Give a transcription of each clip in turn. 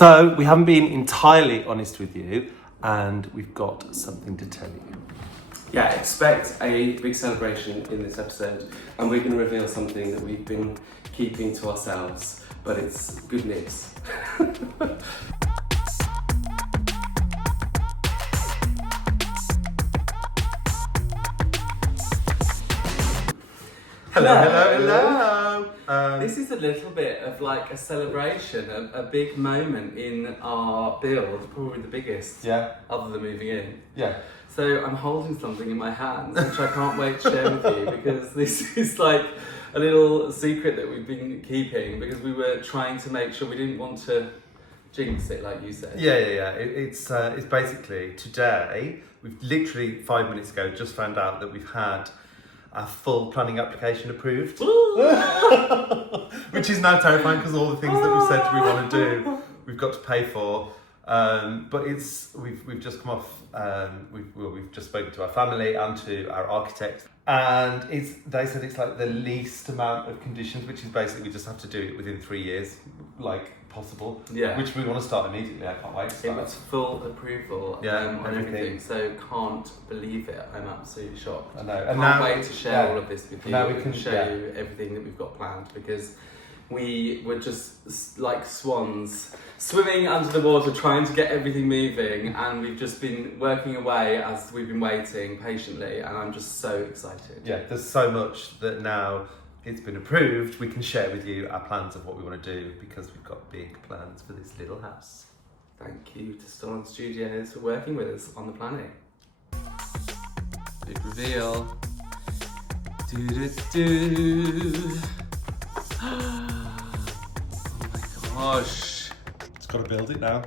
So we haven't been entirely honest with you, and we've got something to tell you. Yeah, expect a big celebration in this episode, and we're going to reveal something that we've been keeping to ourselves, but it's good news. Hello. This is a little bit of like a celebration, a big moment in our build, probably the biggest, other than moving in. Yeah. So I'm holding something in my hands, which I can't wait to share with you, because this is like a little secret that we've been keeping, because we were trying to make sure we didn't want to jinx it, like you said. Yeah. It's basically today, we've literally 5 minutes ago just found out that we've had our full planning application approved. Which is now terrifying because all the things that we've said we want to do, we've got to pay for. But we've just come off. We've just spoken to our family and to our architect, and they said it's like the least amount of conditions, which is basically we just have to do it within 3 years, like possible. Yeah. Which we want to start immediately. I can't wait to start. It was full approval on everything, so can't believe it. I'm absolutely shocked. I know. And can't now, wait to share all of this with you. Now we can show you everything that we've got planned, because we were just like swans swimming under the water trying to get everything moving, and we've just been working away as we've been waiting patiently, and I'm just so excited. Yeah, there's so much that now it's been approved, we can share with you our plans of what we want to do, because we've got big plans for this little house. Thank you to Stone Studios for working with us on the planning. Big reveal. Oh my gosh. It's got to build it now.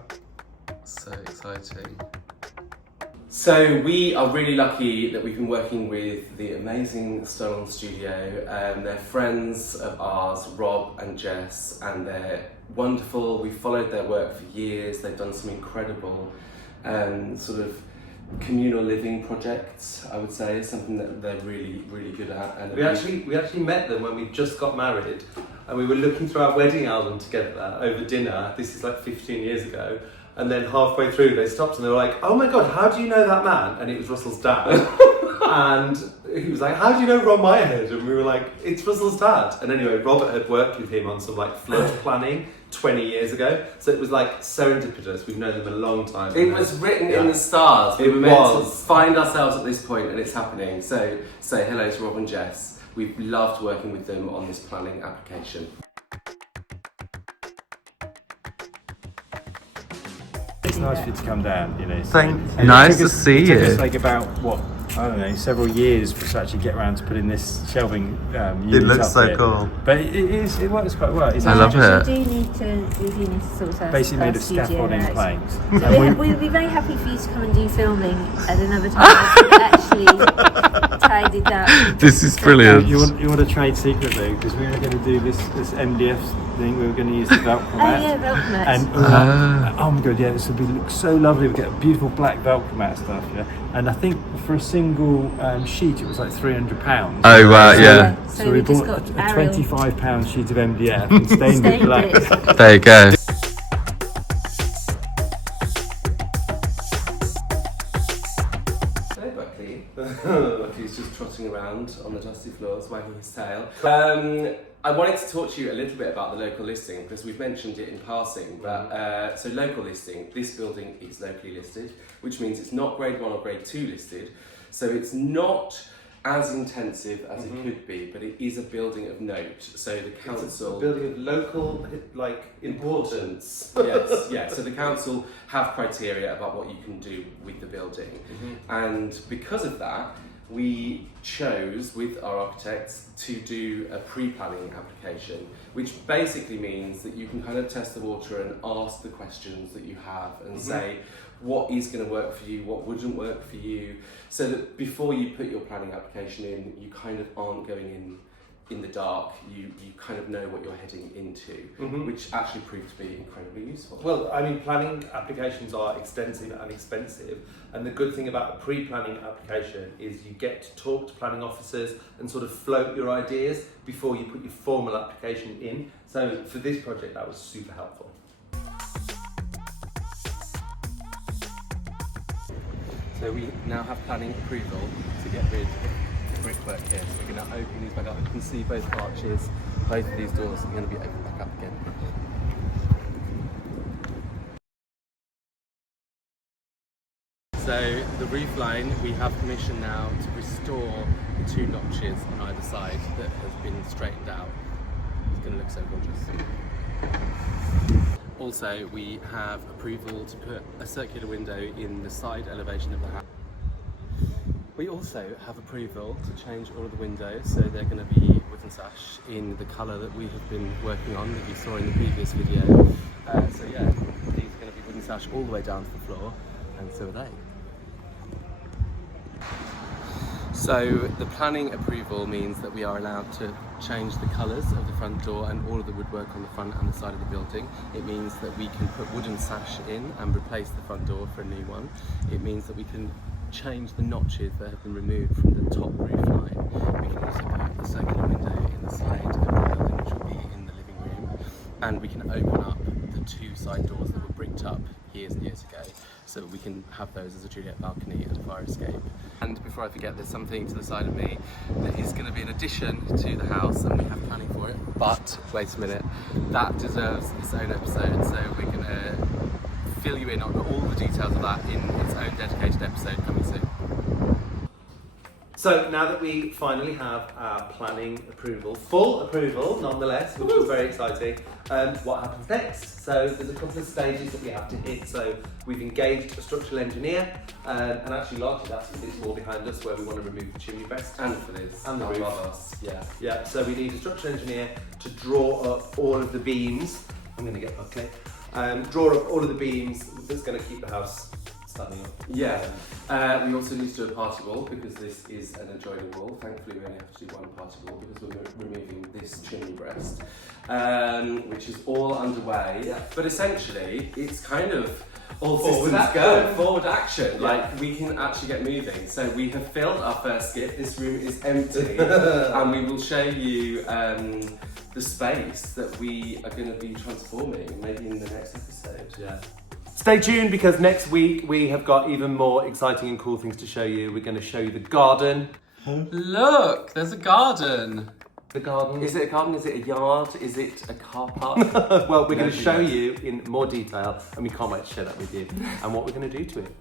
So exciting. So we are really lucky that we've been working with the amazing Stone Studio. They're friends of ours, Rob and Jess, and they're wonderful. We've followed their work for years. They've done some incredible sort of communal living projects, I would say, is something that they're really, really good at. And We actually met them when we just got married, and we were looking through our wedding album together over dinner. This is like 15 years ago. And then halfway through they stopped and they were like, "Oh my God, how do you know that man?" And it was Russell's dad. And he was like, "How do you know Rob Meyerhead?" And we were like, "It's Russell's dad." And anyway, Robert had worked with him on some like flood planning 20 years ago. So it was like serendipitous. We've known them a long time. it was written in the stars. We were meant to was. find ourselves at this point, and it's happening. So say hello to Rob and Jess. We've loved working with them on this planning application. It's nice for you to come down, you know. And Nice to see It took you. us like about, I don't know, several years for us to actually get around to putting this shelving It unit looks up so here. cool. But it works quite well. It's I love actually it. We do need to sort out basically our made of studio scaffolding out. planks. So And we'd be very happy for you to come and do filming at another time. We've actually tidied that. This is brilliant. you want a trade secret though, because we were going to do this MDF thing. We were going to use the Velcro mat. Velcro mats. And oh my God, yeah, this would look so lovely. We get a beautiful black Velcro mat stuff, yeah. And I think for a single sheet, it was like £300. Oh wow, yeah. So we we just bought got a Ariel. £25 sheet of MDF and stained it Stained black. it. There you go. Hey, Buckley. Buckley's just trotting around on the dusty floors, wagging his tail. I wanted to talk to you a little bit about the local listing, because we've mentioned it in passing, but so local listing, this building is locally listed, which means it's not grade 1 or grade 2 listed, so it's not as intensive as it could be, but it is a building of note. So the council... It's a building of local, like, importance. Yes, yeah. So the council have criteria about what you can do with the building. And because of that, we chose with our architects to do a pre-planning application, which basically means that you can kind of test the water and ask the questions that you have and say what is going to work for you, what wouldn't work for you, so that before you put your planning application in, you kind of aren't going in the dark. You kind of know what you're heading into, which actually proved to be incredibly useful. Well, I mean, planning applications are extensive and expensive, and the good thing about a pre-planning application is you get to talk to planning officers and sort of float your ideas before you put your formal application in. So for this project, that was super helpful. So we now have planning approval to get rid of the brickwork here. So we're going to open these back up. You can see both arches, both of these doors are going to be opened back up again. So the roof line, we have permission now to restore the 2 notches on either side that have been straightened out. It's going to look so gorgeous. Also, we have approval to put a circular window in the side elevation of the house. We also have approval to change all of the windows, so they're going to be wooden sash in the colour that we have been working on, that you saw in the previous video. So yeah, these are going to be wooden sash all the way down to the floor, and so are they. So the planning approval means that we are allowed to change the colours of the front door and all of the woodwork on the front and the side of the building. It means that we can put wooden sash in and replace the front door for a new one. It means that we can change the notches that have been removed from the top roof line. We can also put a circular window in the side of the building, which will be in the living room. And we can open up the 2 side doors that were bricked up years and years ago, so that we can have those as a Juliet balcony and a fire escape. And before I forget, there's something to the side of me that is going to be an addition to the house, and we have planning for it. But wait a minute, that deserves its own episode, so we're going to fill you in on all the details of that in its own dedicated episode coming soon. So now that we finally have our planning approval, full approval nonetheless, which is very exciting, what happens next? So there's a couple of stages that we have to hit. So we've engaged a structural engineer, and actually largely that's this wall behind us where we want to remove the chimney breast. And for this. And the roof. Yeah. Yeah, so we need a structural engineer to draw up all of the beams. I'm going to get my clip. Draw up all of the beams that's going to keep the house standing up. Yeah. We also need to do a party wall because this is an adjoining wall. Thankfully, we only have to do one party wall because we're removing this chimney breast, which is all underway. Yeah. But essentially, it's kind of all Forward systems action. go. Forward action. Yeah. Like we can actually get moving. So we have filled our first skip. This room is empty, and we will show you the space that we are going to be transforming maybe in the next episode. Yeah. Stay tuned because next week we have got even more exciting and cool things to show you. We're going to show you the garden. Look, there's a garden. The garden. Is it a garden? Is it a yard? Is it a car park? Well, we're going to Nobody show knows. you in more detail, and we can't wait to share that with you and what we're going to do to it.